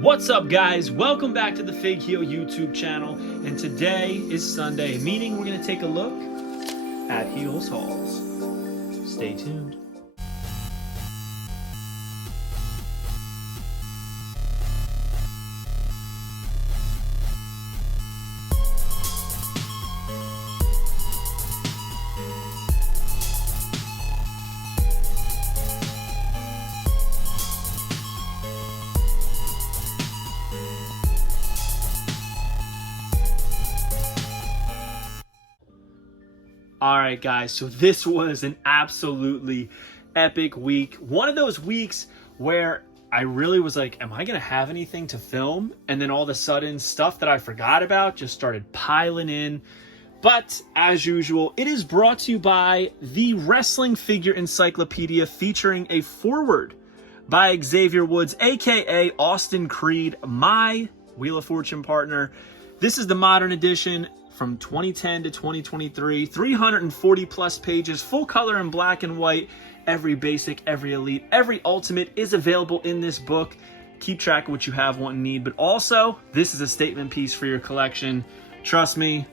What's up, guys? Welcome back to the Fig Heel YouTube channel, and today is Sunday, meaning we're going to take a look at Heels hauls. Stay tuned. Alright guys, so this was an absolutely epic week. One of those weeks where I really was like, am I going to have anything to film? And then all of a sudden, stuff that I forgot about just started piling in. But as usual, it is brought to you by the Wrestling Figure Encyclopedia, featuring a foreword by Xavier Woods, aka Austin Creed, my Wheel of Fortune partner. This is the modern edition from 2010 to 2023, 340 plus pages, full color in black and white. Every basic, every elite, every ultimate is available in this book. Keep track of what you have, want, and need, but also this is a statement piece for your collection. Trust me,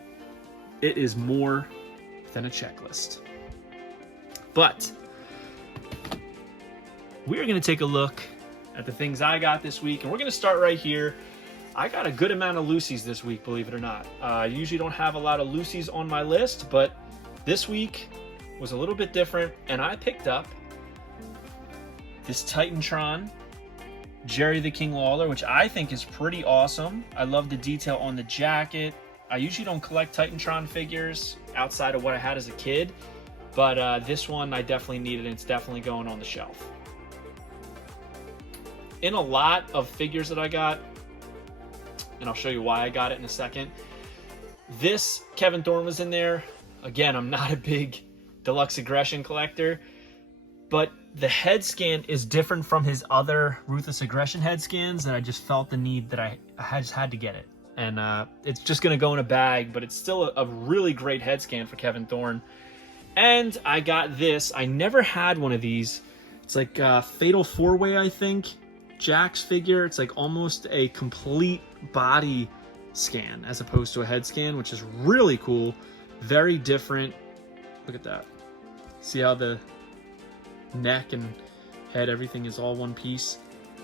it is more than a checklist. But we're going to take a look at the things I got this week, and we're going to start right here. I got a good amount of Lucy's this week, believe it or not. I usually don't have a lot of Lucy's on my list, but this week was a little bit different, and I picked up this Titantron Jerry the King Lawler, which I think is pretty awesome. I love the detail on the jacket. I usually don't collect Titantron figures outside of what I had as a kid, but this one I definitely needed, and it's definitely going on the shelf. In a lot of figures that I got, and I'll show you why I got it in a second, this Kevin Thorne was in there. Again, I'm not a big Deluxe Aggression collector, but the head scan is different from his other Ruthless Aggression head scans, and I just felt the need that I just had to get it. And it's just going to go in a bag, but it's still a really great head scan for Kevin Thorne. And I got this. I never had one of these. It's like Fatal 4-Way, I think. Jack's figure. It's like almost a complete body scan as opposed to a head scan, which is really cool. Very different. Look at that. See how the neck and head, everything is all one piece.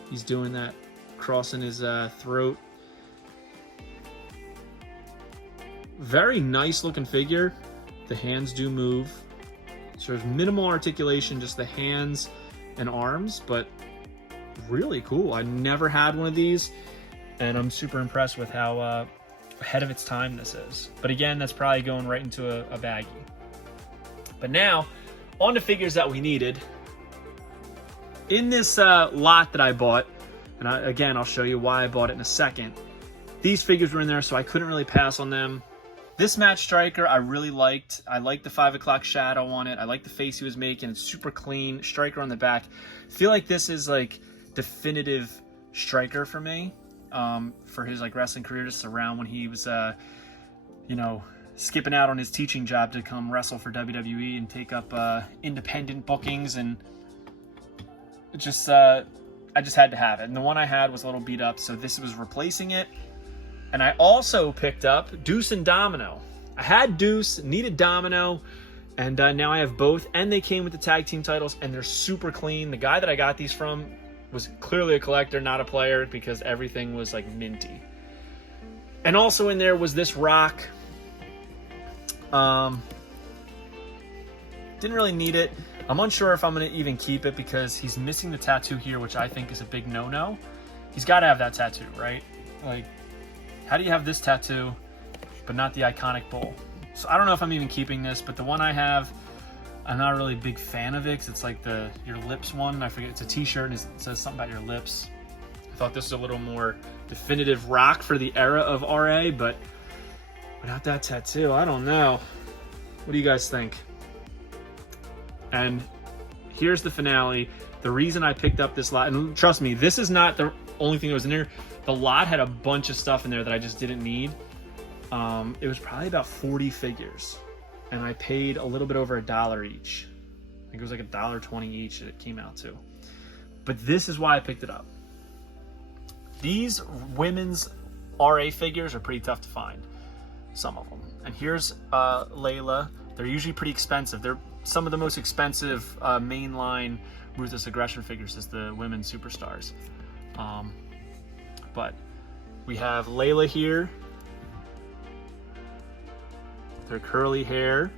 He's doing that, crossing his throat. Very nice looking figure. The hands do move. So there's minimal articulation, just the hands and arms, but really cool. I never had one of these, and I'm super impressed with how ahead of its time this is. But again, that's probably going right into a baggie. But now, on to figures that we needed. In this lot that I bought, and again, I'll show you why I bought it in a second. These figures were in there, so I couldn't really pass on them. This Match Striker I really liked. I liked the 5 o'clock shadow on it. I like the face he was making. It's super clean. Striker on the back. I feel like this is like definitive Striker for me, for his like wrestling career, just around when he was you know, skipping out on his teaching job to come wrestle for WWE and take up independent bookings, and it just I just had to have it. And the one I had was a little beat up, so this was replacing it. And I also picked up Deuce and Domino. I had Deuce, needed Domino, and now I have both, and they came with the tag team titles, and they're super clean. The guy that I got these from was clearly a collector, not a player, because everything was like minty. And also in there was this Rock. Didn't really need it. I'm unsure if I'm going to even keep it because he's missing the tattoo here, which I think is a big no-no. He's got to have that tattoo, right? Like, how do you have this tattoo but not the iconic bull? So I don't know if I'm even keeping this, but the one I have, I'm not really a big fan of it because it's like the your lips one. I forget, it's a t-shirt and it says something about your lips. I thought this was a little more definitive Rock for the era of RA, but without that tattoo, I don't know. What do you guys think? And here's the finale. The reason I picked up this lot, and trust me, this is not the only thing that was in there. The lot had a bunch of stuff in there that I just didn't need. It was probably about 40 figures, and I paid a little bit over $1 each. I think it was like $1.20 each that it came out to. But this is why I picked it up. These women's RA figures are pretty tough to find, some of them. And here's Layla. They're usually pretty expensive. They're some of the most expensive mainline Ruthless Aggression figures is the women superstars. But we have Layla here. Their curly hair.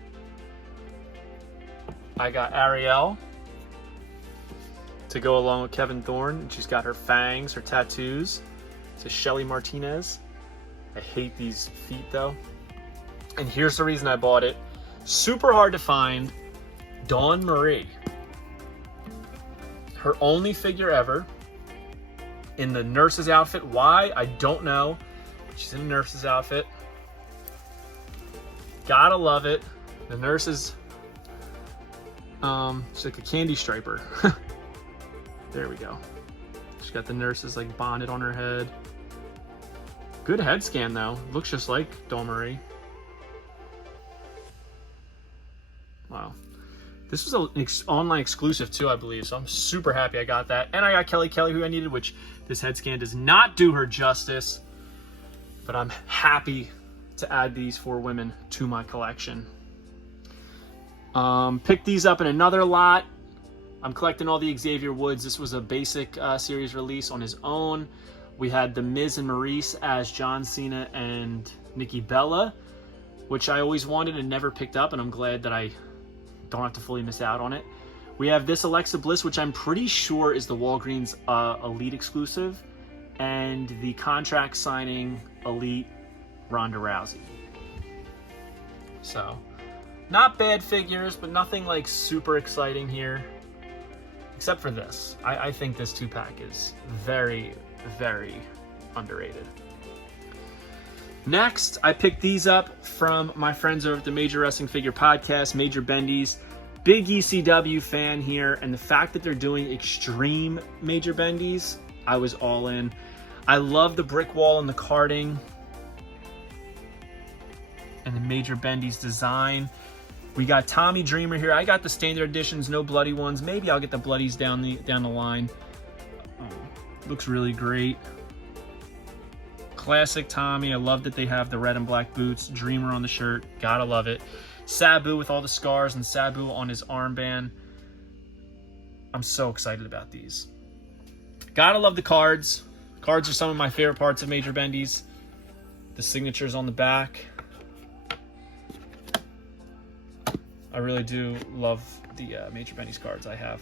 I got Ariel to go along with Kevin Thorne. She's got her fangs, her tattoos. It's a Shelly Martinez. I hate these feet though. And here's the reason I bought it. Super hard to find. Dawn Marie. Her only figure ever. In the nurse's outfit. Why? I don't know. She's in a nurse's outfit. Gotta love it. The nurse is she's like a candy striper. There we go. She's got the nurse's like bonnet on her head. Good head scan though. Looks just like Dawn Marie. Wow. This was an online exclusive too, I believe. So I'm super happy I got that. And I got Kelly Kelly, who I needed, which this head scan does not do her justice. But I'm happy to add these 4 women to my collection. Picked these up in another lot. I'm collecting all the Xavier Woods. This was a basic series release on his own. We had the Miz and Maurice as John Cena and Nikki Bella, which I always wanted and never picked up, and I'm glad that I don't have to fully miss out on it. We have this Alexa Bliss, which I'm pretty sure is the Walgreens Elite exclusive, and the contract signing Elite Ronda Rousey. So, not bad figures, but nothing like super exciting here. Except for this. I think this 2-pack is very, very underrated. Next, I picked these up from my friends over at the Major Wrestling Figure Podcast, Major Bendies. Big ECW fan here, and the fact that they're doing extreme Major Bendies, I was all in. I love the brick wall and the carding and the Major Bendies design. We got Tommy Dreamer here. I got the standard editions, no bloody ones. Maybe I'll get the bloodies down the line. Looks really great. Classic Tommy. I love that they have the red and black boots. Dreamer on the shirt. Gotta love it. Sabu with all the scars and Sabu on his armband. I'm so excited about these. Gotta love the cards. Cards are some of my favorite parts of Major Bendies. The signatures on the back. I really do love the Major Bendies cards I have.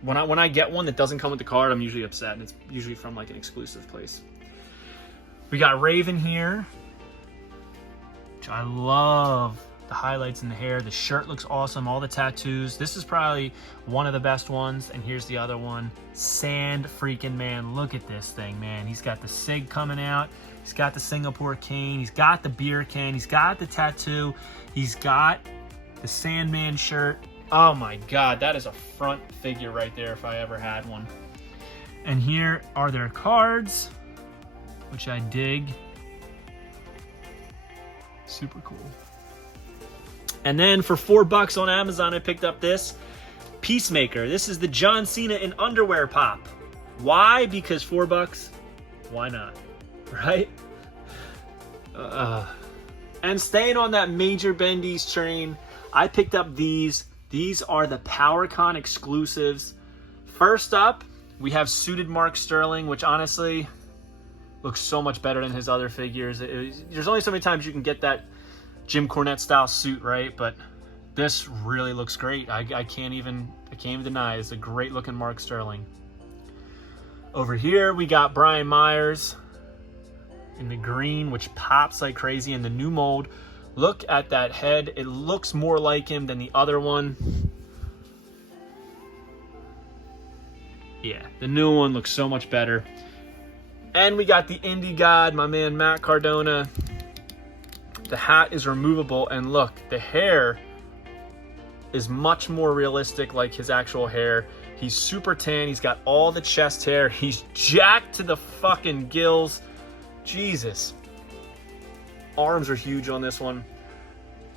When I get one that doesn't come with the card, I'm usually upset, and it's usually from like an exclusive place. We got Raven here, which I love. The highlights in the hair. The shirt looks awesome. All the tattoos. This is probably one of the best ones. And here's the other one. Sand freaking man. Look at this thing, man. He's got the SIG coming out. He's got the Singapore cane. He's got the beer can. He's got the tattoo. He's got the Sandman shirt. Oh my God, that is a front figure right there if I ever had one. And here are their cards, which I dig. Super cool. And then for $4 on Amazon, I picked up this Peacemaker. This is the John Cena in underwear pop. Why? Because $4. Why not? Right? And staying on that Major Bendies train, I picked up these. These are the PowerCon exclusives. First up, we have suited Mark Sterling, which honestly looks so much better than his other figures. There's only so many times you can get that Jim Cornette style suit, right? But this really looks great. I can't even deny it. It's a great looking Mark Sterling. Over here we got Brian Myers in the green, which pops like crazy in the new mold. Look at that head. It looks more like him than the other one. Yeah, the new one looks so much better. And we got the Indie God, my man Matt Cardona. The hat is removable, and look, the hair is much more realistic like his actual hair. He's super tan. He's got all the chest hair. He's jacked to the fucking gills. Jesus. Arms are huge on this one.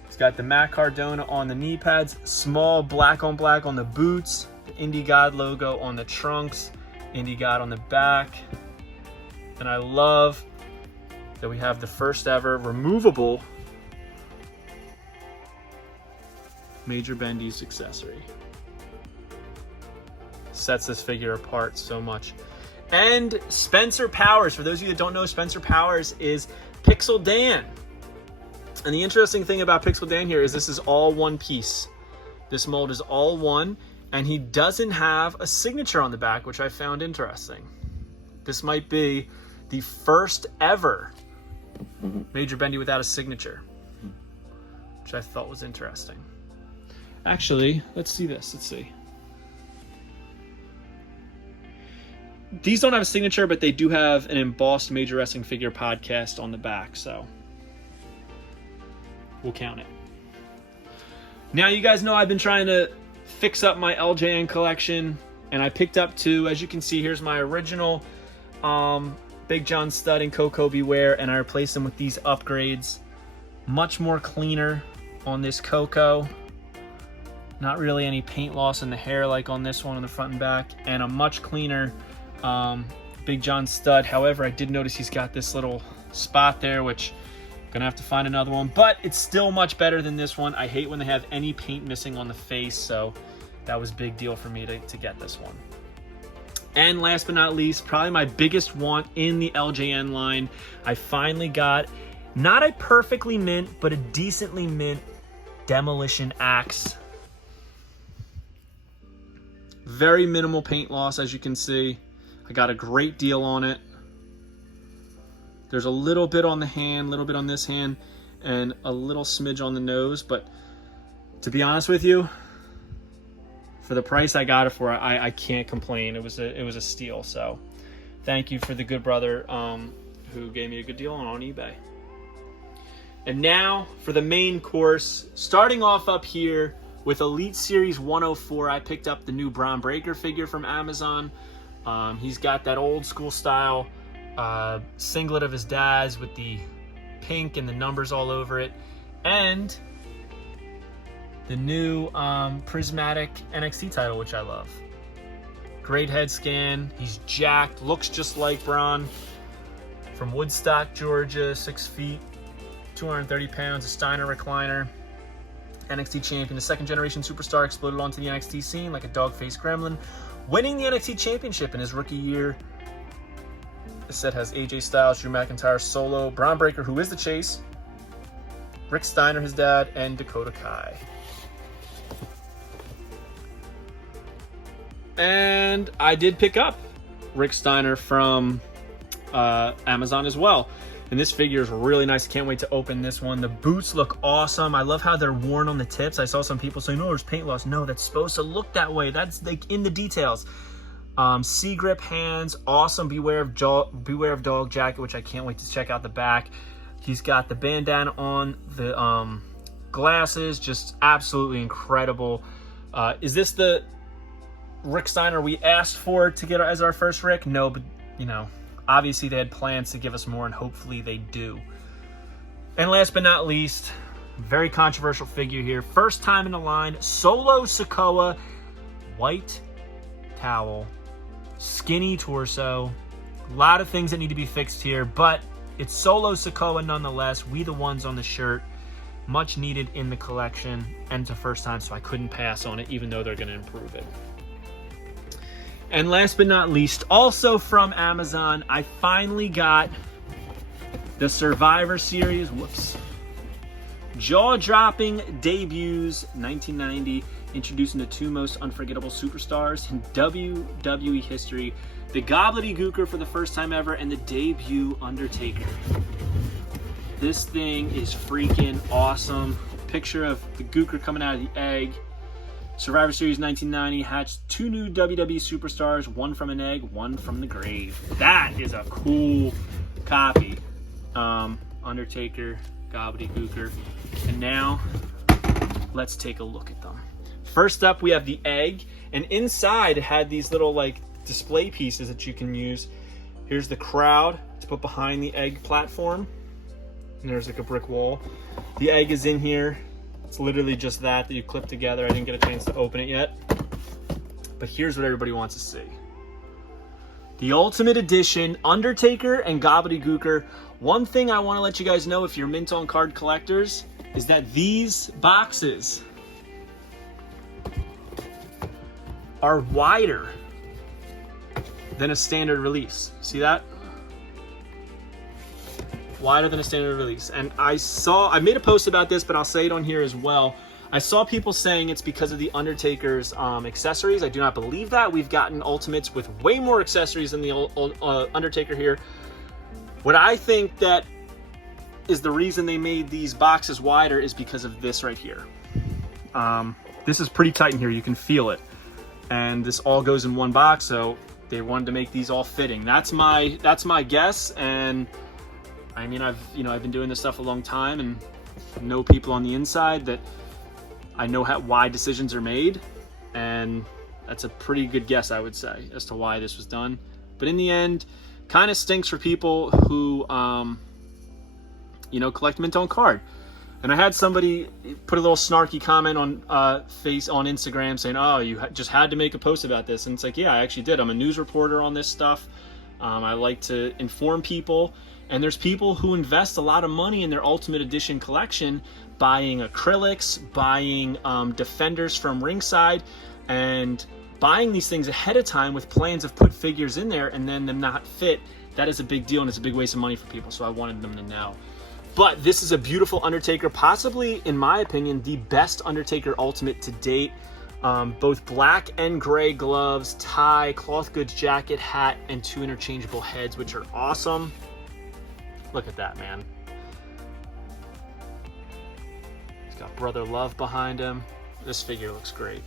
He's got the Matt Cardona on the knee pads. Small black on black on the boots. The Indie God logo on the trunks. Indie God on the back. And I love that we have the first ever removable Major Bendies accessory. Sets this figure apart so much. And Spencer Powers, for those of you that don't know, Spencer Powers is Pixel Dan. And the interesting thing about Pixel Dan here is this is all one piece. This mold is all one, and he doesn't have a signature on the back, which I found interesting. This might be the first ever Major Bendy without a signature, which I thought was interesting. Actually, let's see this. Let's see. These don't have a signature, but they do have an embossed Major Wrestling Figure Podcast on the back, so we'll count it. Now, you guys know I've been trying to fix up my LJN collection, and I picked up two. As you can see, here's my original Big John Studd and Coco Beware, and I replaced them with these upgrades. Much more cleaner on this Coco. Not really any paint loss in the hair like on this one on the front and back, and a much cleaner Big John Studd. However, I did notice he's got this little spot there, which I'm gonna have to find another one, but it's still much better than this one. I hate when they have any paint missing on the face, so that was a big deal for me to get this one. And last but not least, probably my biggest want in the LJN line, I finally got not a perfectly mint, but a decently mint Demolition Axe. Very minimal paint loss, as you can see. I got a great deal on it. There's a little bit on the hand, a little bit on this hand, and a little smidge on the nose, but to be honest with you, for the price I got it for, I can't complain. It was a steal. So thank you for the good brother who gave me a good deal on eBay. And now for the main course, starting off up here with Elite Series 104, I picked up the new Bron Breakker figure from Amazon. He's got that old school style singlet of his dad's with the pink and the numbers all over it, and the new prismatic NXT title, which I love. Great head scan. He's jacked, looks just like Bron. From Woodstock, Georgia, 6 feet, 230 pounds, a Steiner recliner. NXT champion, the second generation superstar, exploded onto the NXT scene like a dog-faced gremlin, winning the NXT championship in his rookie year. This set has AJ Styles, Drew McIntyre, Solo, Bron Breakker, who is the Chase, Rick Steiner, his dad, and Dakota Kai. And I did pick up Rick Steiner from Amazon as well. And this figure is really nice. I can't wait to open this one. The boots look awesome. I love how they're worn on the tips. I saw some people saying, "No, there's paint loss." No, that's supposed to look that way. That's like in the details. C-grip hands, awesome. Beware of Dog jacket, which I can't wait to check out the back. He's got the bandana on, the glasses, just absolutely incredible. Is this the Rick Steiner we asked for to get as our first Rick? No, but you know, obviously they had plans to give us more, and hopefully they do. And last but not least, very controversial figure here. First time in the line, Solo Sikoa, white towel, skinny torso. A lot of things that need to be fixed here, but it's Solo Sikoa nonetheless. We the ones on the shirt. Much needed in the collection, and it's the first time, so I couldn't pass on it, even though they're going to improve it. And last but not least, also from Amazon, I finally got the Survivor Series, jaw-dropping debuts, 1990, introducing the two most unforgettable superstars in WWE history, the Gooker for the first time ever, and the debut Undertaker. This thing is freaking awesome. Picture of the Gooker coming out of the egg. Survivor Series 1990 hatched two new WWE superstars, one from an egg, one from the grave. That is a cool copy. Undertaker, Gooker. And now, let's take a look at them. First up, we have the egg. And inside, it had these little like display pieces that you can use. Here's the crowd to put behind the egg platform. And there's like a brick wall. The egg is in here. It's literally just that you clip together. I didn't get a chance to open it yet. But here's what everybody wants to see. The Ultimate Edition, Undertaker and Gobbledygooker. One thing I want to let you guys know if you're mint on card collectors is that these boxes are wider than a standard release. See that? Wider than a standard release. And I made a post about this, but I'll say it on here as well. I saw people saying it's because of the Undertaker's accessories. I do not believe that. We've gotten Ultimates with way more accessories than the Undertaker here. What I think that is the reason they made these boxes wider is because of this right here. This is pretty tight in here. You can feel it. And this all goes in one box, so they wanted to make these all fitting. That's my guess. And I mean, I've been doing this stuff a long time and know people on the inside that I know why decisions are made, and that's a pretty good guess, I would say, as to why this was done. But in the end, kind of stinks for people who, collect mint on card. And I had somebody put a little snarky comment on Instagram saying, "Oh, you just had to make a post about this." And it's like, yeah, I actually did. I'm a news reporter on this stuff. I like to inform people. And there's people who invest a lot of money in their Ultimate Edition collection, buying acrylics, buying defenders from ringside, and buying these things ahead of time with plans of put figures in there and then them not fit. That is a big deal, and it's a big waste of money for people, so I wanted them to know. But this is a beautiful Undertaker, possibly, in my opinion, the best Undertaker Ultimate to date. Both black and gray gloves, tie, cloth goods jacket, hat, and 2 interchangeable heads, which are awesome. Look at that, man. He's got Brother Love behind him. This figure looks great.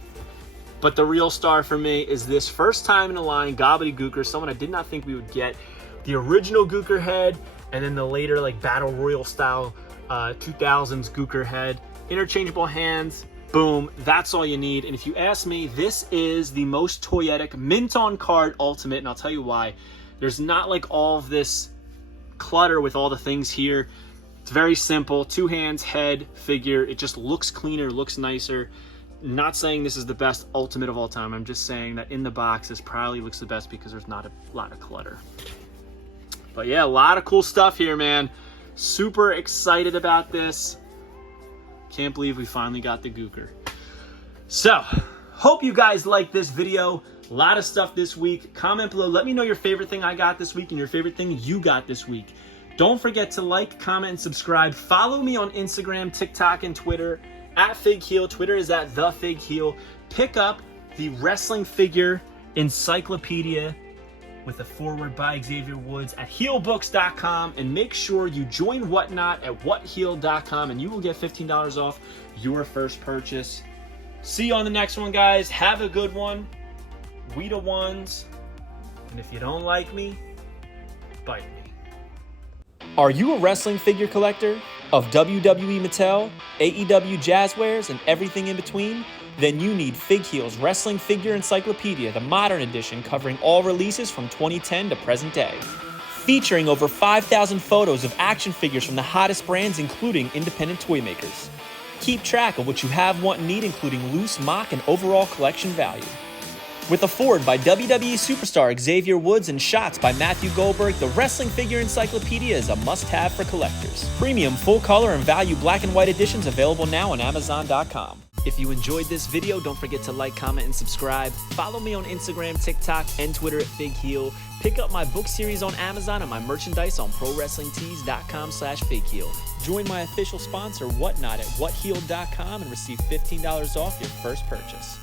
But the real star for me is this first time in the line, Gobbledygooker, someone I did not think we would get. The original Gooker head, and then the later like Battle Royal style 2000s Gooker head. Interchangeable hands, boom, that's all you need. And if you ask me, this is the most toyetic mint on card Ultimate, and I'll tell you why. There's not like all of this clutter with all the things here. It's very simple. 2 hands, head, figure. It just looks cleaner, looks nicer. Not saying this is the best Ultimate of all time. I'm just saying that in the box, this probably looks the best because there's not a lot of clutter. But yeah, a lot of cool stuff here, man. Super excited about this. Can't believe we finally got the Gooker. So, hope you guys liked this video. A lot of stuff this week. Comment below. Let me know your favorite thing I got this week and your favorite thing you got this week. Don't forget to like, comment, and subscribe. Follow me on Instagram, TikTok, and Twitter at FigHeel. Twitter is at TheFigHeel. Pick up the Wrestling Figure Encyclopedia with a foreword by Xavier Woods at heelbooks.com, and make sure you join Whatnot at whatheel.com, and you will get $15 off your first purchase. See you on the next one, guys. Have a good one. We the ones, and if you don't like me, bite me. Are you a wrestling figure collector of WWE Mattel, AEW Jazzwares, and everything in between? Then you need FigHeel's Wrestling Figure Encyclopedia, the modern edition covering all releases from 2010 to present day. Featuring over 5,000 photos of action figures from the hottest brands, including independent toy makers. Keep track of what you have, want, and need, including loose, mock, and overall collection value. With a foreword by WWE superstar Xavier Woods and shots by Matthew Goldberg, the Wrestling Figure Encyclopedia is a must-have for collectors. Premium full-color and value black and white editions available now on Amazon.com. If you enjoyed this video, don't forget to like, comment, and subscribe. Follow me on Instagram, TikTok, and Twitter at FigHeel. Pick up my book series on Amazon and my merchandise on ProWrestlingTees.com/FigHeel. Join my official sponsor, Whatnot, at WhatHeel.com and receive $15 off your first purchase.